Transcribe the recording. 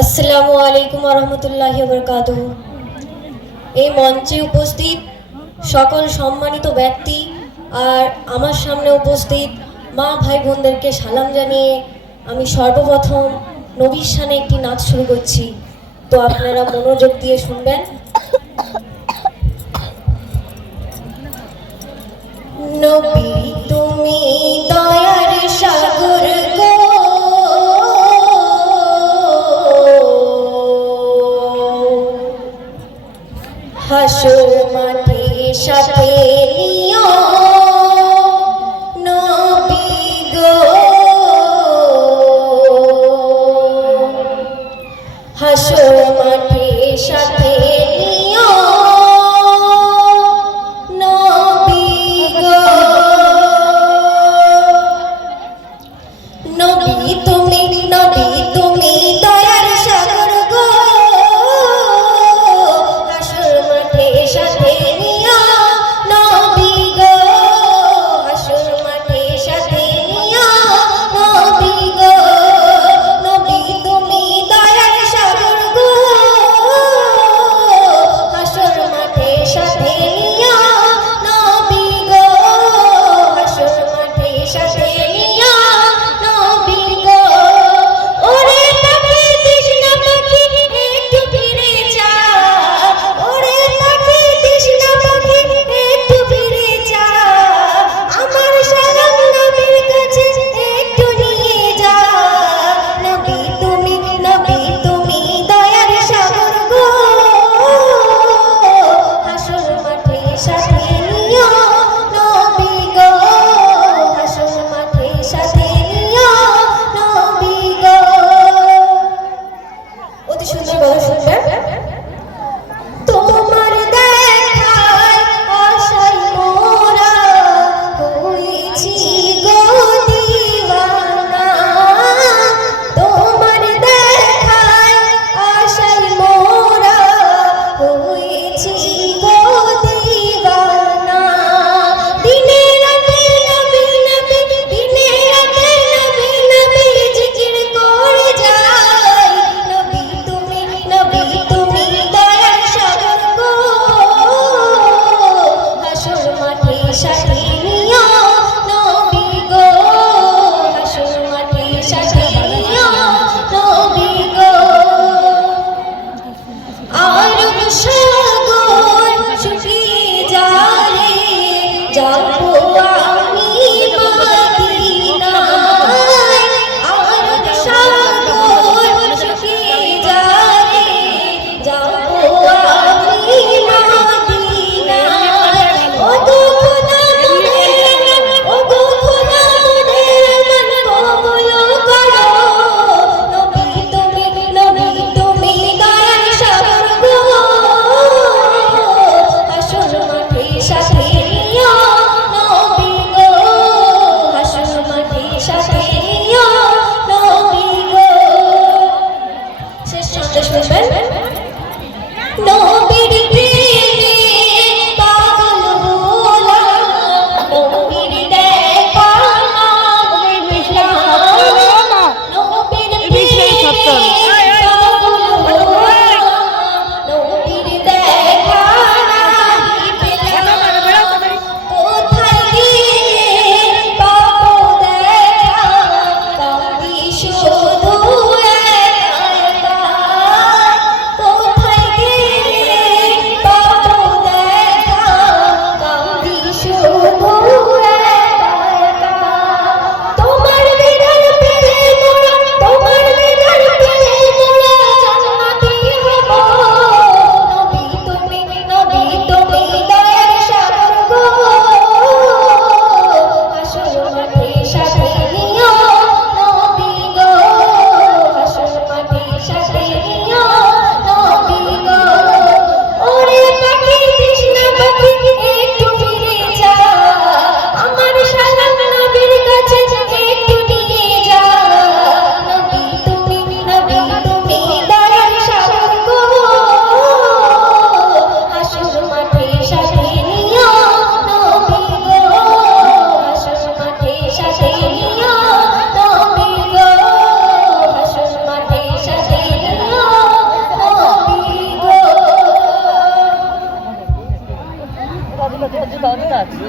আসসালামু আলাইকুম ওয়া রাহমাতুল্লাহি ওয়া বারাকাতুহু। এই মঞ্চে উপস্থিত সকল সম্মানিত ব্যক্তি আর আমার সামনে উপস্থিত মা ভাই বোনদেরকে সালাম জানিয়ে আমি সর্বপ্রথম নবীর শানে একটি নাচ শুরু করছি। তো আপনারা মনোযোগ দিয়ে শুনবেন। নবী তুমি দয়ার সাগর গো, হাসর মাঠে সাথে নিও নবী গো, হাসর মাঠে সাথে নিও নবী গো। নবী তুমি দয়ার সাগর গো, হাসর মাঠে সাথে নিও নবী গো, হাসর মাঠে সাথে নিও নবী গো। নবী তুমি দয়ার সাগর গো, জুতো আছে